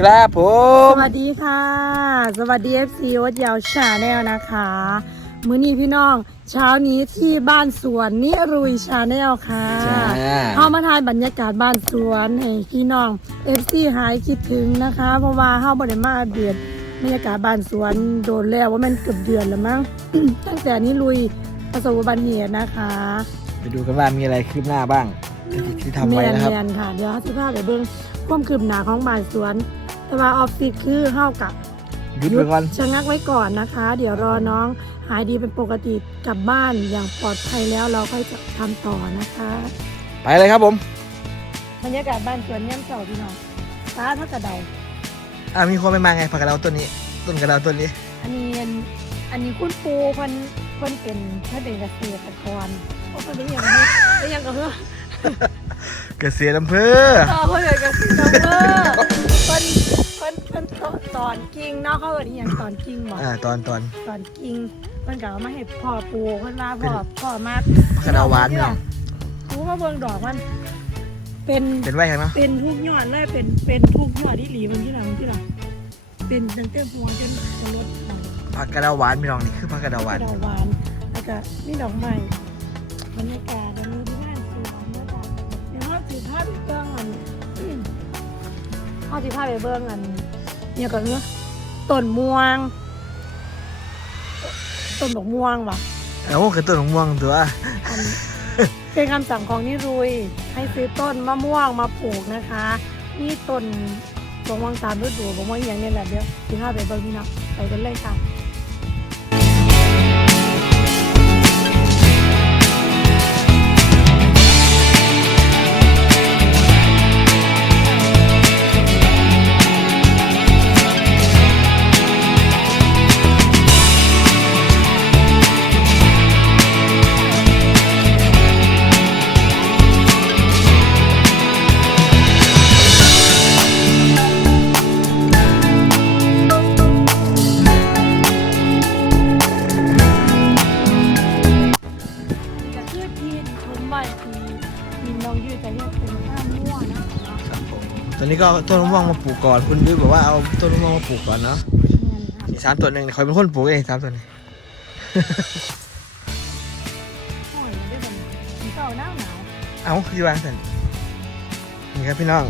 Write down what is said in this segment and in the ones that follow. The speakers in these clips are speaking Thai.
ครับผสมวัสดีค่ะ สวัสดี FC วัดยาวชาแนลนะคะ มื้อนี้พี่น้อง เช้านี้ที่บ้านสวนนิรุยชาแนลค่ะจ้า เข้ามาถ่ายบรรยากาศบ้านสวนให้พี่น้อง FC หายคิดถึงนะคะ เพราะว่าเข้าบริมาอัปเดียนบรรยากาศบ้านสวนโดนแล้วว่ามันเกือบเดือนแล้วมั้ง ตั้งแต่นิรุยประสบอุบัติเหตุนะคะ ไปดูกันว่ามีอะไรคืบหน้าบ้างที่ที่ทำไว้นะครับแมนๆค่ะ เดี๋ยวสิพาไปเบิ่งความคืบหน้าของบ้านสวน แต่ว่าออฟฟิศคือเข้ากับหยุดไปก่อนชะงักไว้ก่อนนะคะ เดี๋ยวรอน้องหายดีเป็นปกติกลับบ้านอย่างปลอดภัยแล้วเราค่อยจะทำต่อนะคะ ไปเลยครับผม บรรยากาศบ้านสวนย่ำเสาพี่น้องฟ้าเท่ากระเดาอ่ามีคนไม่มาไงผักกระเดาต้นนี้ ต้นกระเดาต้นนี้ อันนี้อันอันนี้คุณปูเพิ่นเพิ่นเป็นเพิ่นเป็นเกษตรกรเพราะเพิ่นได้ยังไงได้ยังก็เพื่อเกษตรอำเภอเออเพิ่นเป็นเกษตรกรเพิ่นเพิ่ นเพิ่นตอนกิ่งเนาะเขาเอิ้นอีหยังตอนกิ่งบ่อ่าตอนตอน ตอนกิ่งเพิ่นก็เอามาให้พ่อปลูกเพิ่นว่าพ่อพ่อมาผักกระเดาหวานเนาะ กูมาเบิ่งดอกมัน เป็น เป็นไว้ครับเนาะเป็นทุกยอดเลยเป็นเป็นทุกยอดที่หลีมันที่หลังที่หลังเป็นตั้งแต่หัวจนจนรถของผักกระเดาหวานพี่น้องนี่คือผักกระเดาหวาน ดอกหวานแล้วก็นี่ดอกไม้บรรยากาศอันนี้ที่บ้านสวนนะคะเดี๋ยวเขาสิพาไปเบิ่งอันอืมเขาสิพาไปเบิ่งอัน เนี่ยก่อนเนาะต้นม่วง ต้นดอกม่วงว่ะเอ้าคือต้นมะม่วงตัว อันเป็นคำสั่งของนิรุย ให้ซื้อต้นมะม่วงมาปลูกนะคะ นี่ต้นบงวังตามฤดูบงวังอย่างนี้แหละเดี๋ยวสิพาไปเบิ่งพี่นะไปกันเลยค่ะจะ ชมใบทีทีนน้องยืดจะเรียกเป็นข้ามม่วงนะคะครับผมตอนนี้ก็เอาต้นมะม่วงมาปลูกก่อนคุณยุ้ยบอกว่าเอาต้นมะม่วงมาปลูกก่อนเนาะเงินค่ะนี่สามตัวหนึ่งคอยเป็นคนปลูกเองสามตัวนี้ โอ้ยได้เป็นสีเก่าหนาวหนาวเอ้าคือวางสันนี่ครับพี่น้อง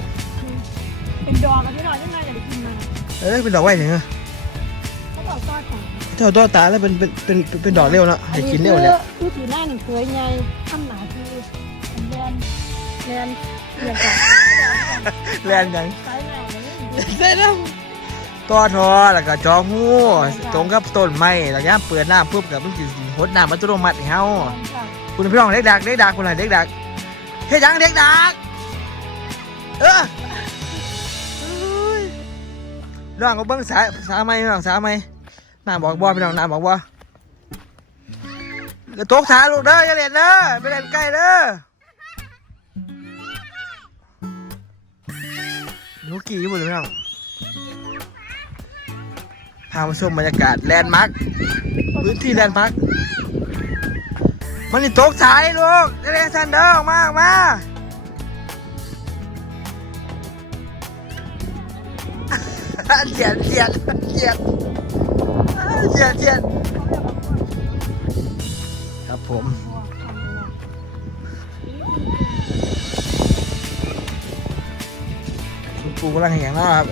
เป็นดอกกับพี่น้องยังไงอย่าไปกินมันเอ้ยเป็นดอกไว้ถึงเหรอเขาบอกซอดของ เท่าตัวตาแล้วเป็นเป็นเป็นเป็นดอกเร็วเนาะให้กินเร็วอัเนี่ยคือคือสีหน้าหนึ่งเคยไงทำหนาคือเรียนเรียนเรียนกับแล่นยังใช้แนวนี้ได้แล้วต่อทอแล้วก็จอหูตรงกับต้นไม้แล้วย่ามเปิดน้ำปุ๊บกับมันจะหดน้ำมันตุลมัดให้เฮาคุณพี่น้องเด็กดักเด็กดักคนไหนเด็กดักเฮ็ดหยังเด็กดักเออเอ้ยน้องก็เบิ่งสายสาไหมพี่น้องสาไหม น้าบอกบ่พี่น้องน้าบอกบ่กระตกสาลูกเด้ออย่าเล่นเด้อไปเล่นใกล้เด้อหนูกี่อยู่บ่พี่น้องพามาชมบรรยากาศแลนด์มาร์คพื้นที่แลนด์มาร์คมันนี่ตกสายลูกเรซันเดอร์ออกมาออกมาเจียดเจียดเจียด เจียดเจียดครับผม คุณปูกำลังแข่งนะครับ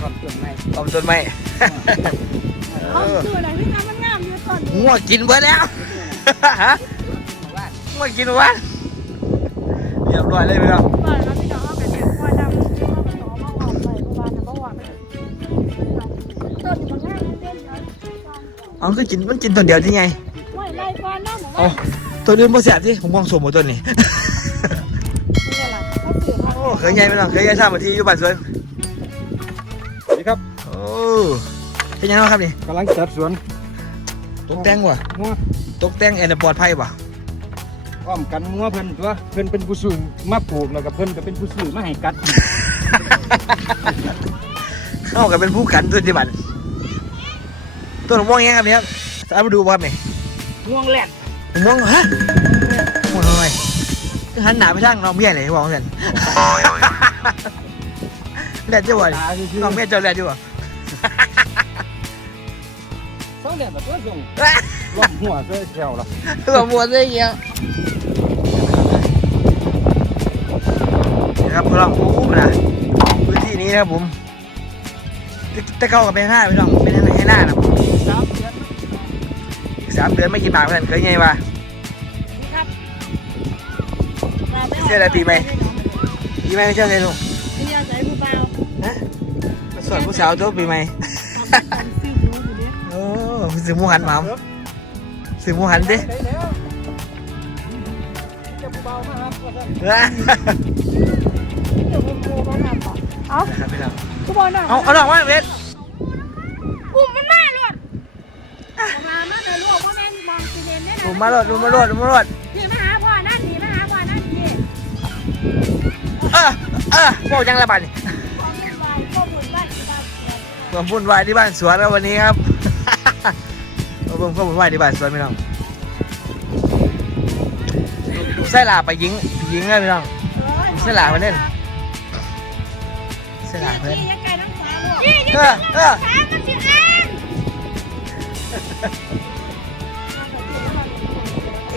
ความต้นไม้ต้มต้นไม้เขาคืออะไรที่ทำมันงามอยู่ตอนนี้งัวกินเบิดแล้วฮะงัวกินวะเรียบร้อยเลยพี่น้อง เอาคือกินมันกินตัวเดียวที่ไงไม่ไล่ก่อนนะหมูเอาว่าตัวอื่นบ่แซ่บที่ผมมองสมหมดตัวนี้ นี่แหละเขาเสือเขาโอ้เคยใหญ่พี่น้องเคยใหญ่ทราบมาที่อยู่บ้านสวนสวัสดีครับโอ้เป็นยังไงครับนี่กำลังจัดสวนตกแต่งวะงัวตกแต่งแอนปลอดภัยป่ะอ้อมกันงัวเพิ่นตัวเพิ่นเป็นผู้ซื้อมาปลูกแล้วก็เพิ่นก็เป็นผู้ซื้อมาให้กัดเข้ากับเป็นผู้กันตัวที่บ้าน ต้นมะม่วงยังครับเนี่ยครับสามารถมาดูบ่ครับนี่ง่วงแหลกมะม่วงฮะมะม่วงทำไมหันหน้าไปทางน้องเมียเลยบอกเงินแลดจะบ่ตาคือน้องเมียเจะแลดอยู่บ่สองแดดแบบตัวส่งล้อมหัวเสื้อแถวละตัวมัวซะอย่างเงี้ยนะครับพี่น้องโอ้โหนะพื้นที่นี้นะครับผมตะเข้ากับเป็นห้าพี่น้องเป็นให้หน้านะผมสามเดื อนอีกสามเดือนไม่กินหมากเพื่อนเคยไงวะครับเสื้ออะไรปีใหม่ปีใหม่ไม่เชื่อใครลูกไม่ยอมใส่ผู้เบาฮะมาสอนผู้สาวตัวปีใหม่ซื้อหนูอยู่ดิโอ้สื่อหมูหันหมาสื่อหมูหันดิได้แล้วจะเบามาครับว่าซั่นเดี๋ยวมันโมเขาทำต่อเอานะครับพี่น้องทุกคนน่ะเอาเอาดอกมาเวท กลุ่มมันมาหลดมามาเลยลูกว่าแม่นมอง ซีเรนได้ดูนะมาโลดดูมาโลดดูมาโลดพี่มาหาพ่อนั่นนี่มาหาพ่อนั่นนี่เออเออโมจังละบัดนี่ของเงินไปพ่อบุญบ้านที่บ้านเสียความวุ่นวายที่บ้านสวนแล้ววันนี้ครับเราเพิ่มความวุ่นวายที่บ้านสวนพี่น้องใส่ลาไปยิงยิงเลยพี่น้อง เสื้อหลามาเล่น ใส่ลาเพื่อนนี่ยังไงน้ำฟ้าลูกนี่เออเออฟ้ามันสิอ่า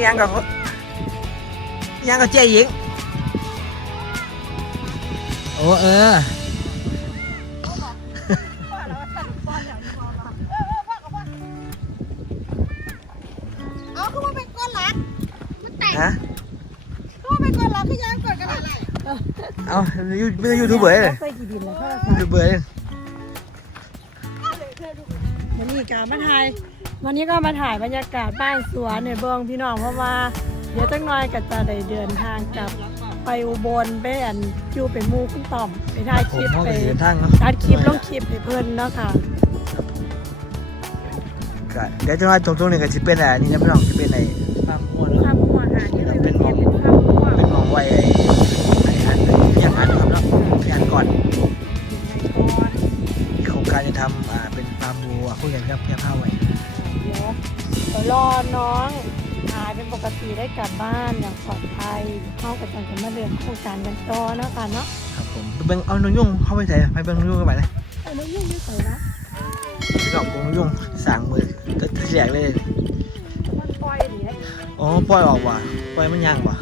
ยังกับอิหยังกับเจ๊หญิง โอ้เออเอาคือว่าเป็นก้อนหลักมันแตกฮะคือว่าเป็นก้อนหลักคือยังเกิดกันอะไรเอายูไม่ใช่ยูทูบเบอร์เลยใส่กี่ดินแล้วก็ยูทูบเบอร์เลยวันนี้การมาถ่าย วันนี้ก็มาถ่ายบรรยากาศบ้านสวนเนี่ยเบิ้งพี่น้องเพราะว่า เดี๋ยวจักหน่อยก็จะได้เดินทางกลับไปอุบลไปอันคิวเป็นมูคุณต่อมไปถ่ายคลิปไปจะเดินทางเนาะตัดคลิปลงคลิปให้เพิ่นเนาะค่ะเดี๋ยวจะมาตรงตรงนี้ก็จะเป็นอะไรนี่นะพี่น้องจะเป็นไอ้ฟาร์มวัวเนาะข้าวหัวหาเลยเป็นเก็บเป็นข้าวหัวเป็นมองไว้ไอ้ไอ้อันอย่างอันนะครับเนาะพี่อันก่อนโครงการจะทำเป็นฟาร์มวัวคุยกันครับ น้องหายเป็นปกติได้กลับบ้านอย่างปลอดภัยเข้ากับจังจะมาเดินโครงการกันต่อเนาะค่ะเนาะครับผมไปเบิ่งเอาน้องยุ่งเข้าไปใส่ไปเบิ่งน้องยุ่งกันไปเลยเอาแล้วยุ่งยุ่งใส่ละพี่น้องของน้องยุ่งสั่งมือตะแจกเลยมันปล่อยเดี๋ยวอ๋อปล่อยออกว่ะปล่อยมันย่างว่ะ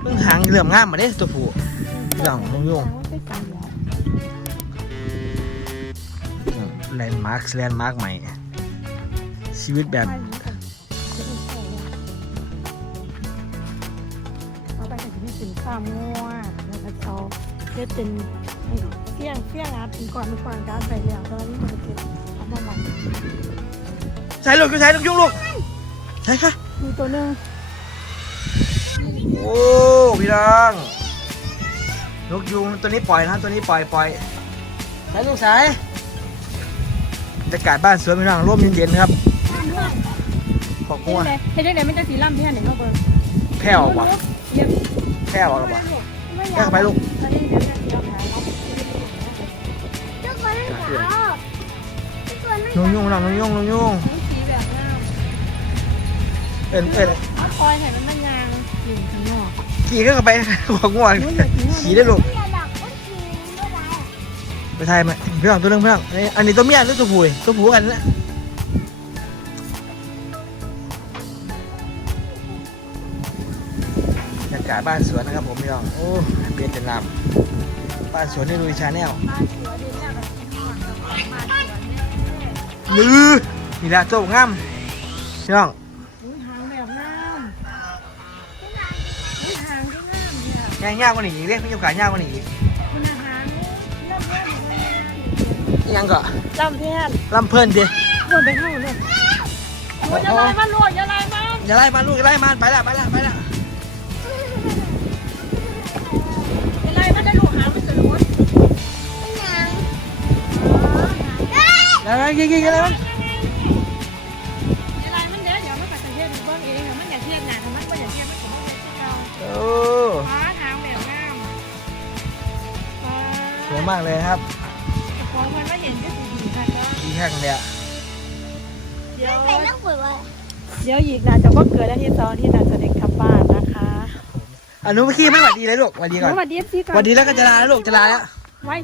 เพิ่งหางเหลื่อมงามมาเด้ตัวผู้พี่น้องน้องยุ่งไปสั่งแล้วแลนด์มาร์คแลนด์มาร์คใหม่ชีวิตแบบ เป็นข้าวมั่วแล้วก็เขาจะเป็นเฟี้ยงเฟี้ยงอาเป็นก่อนเป็นก่อนการไปแล้วตอนนี้มันจะเป็นเอามาใหม่ใส่ลูกใส่ลูกยุ่งลูกใช่ค่ะมีตัวหนึงโอ้พี่น้องนกยุงตัวนี้ปล่อยนะตัวนี้ปล่อยปล่อยใส่ลูกสายบรรยากาศบ้านสวนพี่น้องร่มเย็นๆครับขอบคุณเห็นไหมเห็นไหมมันจะสีล่ำเพี้ยนไหนเข้าเบอร์แพ้ออกว่ะเยี่ยม แพ้ออกหรอวะไม่อแพ้ยากเข้าไปลูกอันนี้เดี๋ยวจะเดี๋ยวหาเนาะเจ้าก้อนหลักเจ้าก้อนไม่นกยุงน้องยุงนกยุงมันสีแบบงเอ็นเอ็นคอยไหนมันมันยางอยู่ข้างนอกขี่เข้าไปของง่วงขี่ได้ลูกอย่าหลักก็คือเมื่อไปไทยไหมพี่องตัวนึงพี่องอันอันนี้ตัวเมียหรือตัวผู้ตัวผู้กันนะากาศบ้านสวนนะครับผมพี่น้องโอ้เบียนเป็นลำบ้านสวนนี่ลุยชาแนลบ้านสวนดีเนี่ยแบบนอนกับบ้านสวนเนี่ยลือนี่แหละตัวงามพี่น้องอุ้ยหางแบบงามอุ้ยหางก็งามเนี่ยย่างยากกว่านี้อีกเรียกพี่ยกขายากกว่านี้อีกคุณอาหารเริ่มเริ่มเลยยังก็จำเพี้ยนลำเพลินดิวนไปเท่าเลยโอ้ยอย่าไล่มันลูกอย่าไล่มันอย่าไล่มาลูกอย่าไล่มาไปละไปละไปละ อย่าไล่ยิงยิงอย่าไล่มันอย่าไล่มันเดี๋ยวเดี๋ยวมันกัดเทียนเบิ้งเองมันอย่าเทียนหนามันก็อย่าเทียนมันก็ไม่เทียนเราโอ้ฟ้าทางแบบงามสวยมากเลยครับขอมันไม่เห็นก็สีดีค่ะก็ดีแค่กันเลยอะเดี๋ยวเป็นนักปุ๋ยว่าเดี๋ยวอีกนะจะว่าเกิดอาทิตย์สองที่นาจะเด็กกลับบ้านนะคะอนุเมื่ไม่หวัดดีเลยลูกหวัดดีก่อนสวัสดีเอฟซีก่อนหวัดดีแล้วก็จะลาแล้วลูกจะลาแล้วไว้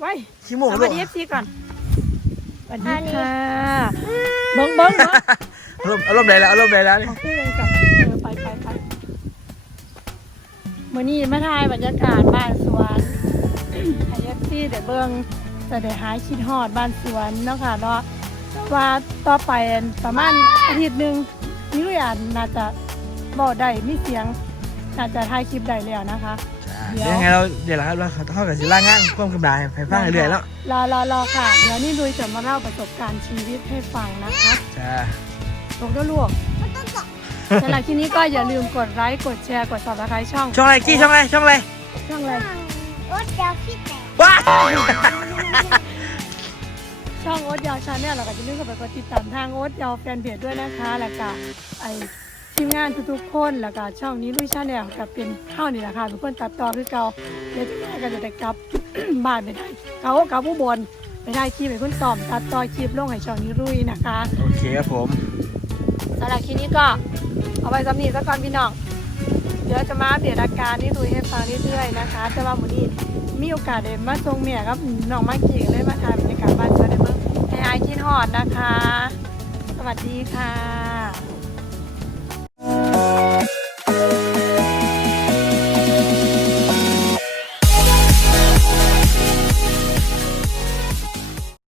ไว้ขี้โมกสลูวัสกดีเอฟซีก่อนสวัสดีค่ะเบิ้งเบิ้งเบิ้งอารมณ์อารมณ์ไหนแล้วอารมณ์ไหนแล้วนี่เอาขึ้นเลยก่อนเออไปไปไปมื่อนี้มาถ่ายบรรยากาศบ้านสวนไอเอฟซีเดี๋ยวเบิ้งจะได้หายคิดฮอดบ้านสวนเนาะค่ะเนาะว่าต่อไปประมาณอาทิตย์หนึ่งนี่ลุยอ่านน่าจะบอกได้มีเสียง น่าจะถ่ายคลิปได้แล้วนะคะเดี๋ยวเดี๋ยวยังไงเราเดี๋ยวเราเราเท่ากับสิล่างานความกำลังให้ฟังเรื่อยๆแล้วรอรอรอค่ะ เดี๋ยวนี่ลุยจะมาเล่าประสบการณ์ชีวิตให้ฟังนะคะจ้าตรงด้วยลูกสำหรับที่นี้ก็อย่าลืมกดไลค์กดแชร์กด subscribe ช่องช่องอะไรกี้ช่องอะไรช่องอะไรช่องอะไรโอ๊ตเดี๋ยวพี่แต่ว้าช่องโอ๊ตยาวชาแนลเราก็จะลืมเข้าไปกดติดตามทางโอ๊ตยาวแฟนเพจด้วยนะคะแล้วก็ไอ ทีมงานทุกๆคนแล้วก็ช่องนี้ลุยชาแนลกับเป็นเท่านี่แหละค่ะเป็นคนตัดต่อคือเก่าเดี๋ยวที่แม่ก็จะได้กลับ บ้านไปได้เขากับผู้บนไปได้คลิปเป็นคนตอบตัดต่อคลิปลงให้ช่องนี้ลุยนะคะโอเคครับผมสำหรับคลิปนี้ก็เอาไปสำนีสักก่อนพี่น้องเดี๋ยวจะมาอัปเดตอาการนี่ดูให้ฟังเรื่อยๆนะคะ แต่ว่าวันนี้มีโอกาสได้มาทรงเมียครับน้องมากกี้เลยมาถ่ายบรรยากาศบ้านเพื่อนในเมืองให้อายคิดฮอดนะคะ สวัสดีค่ะ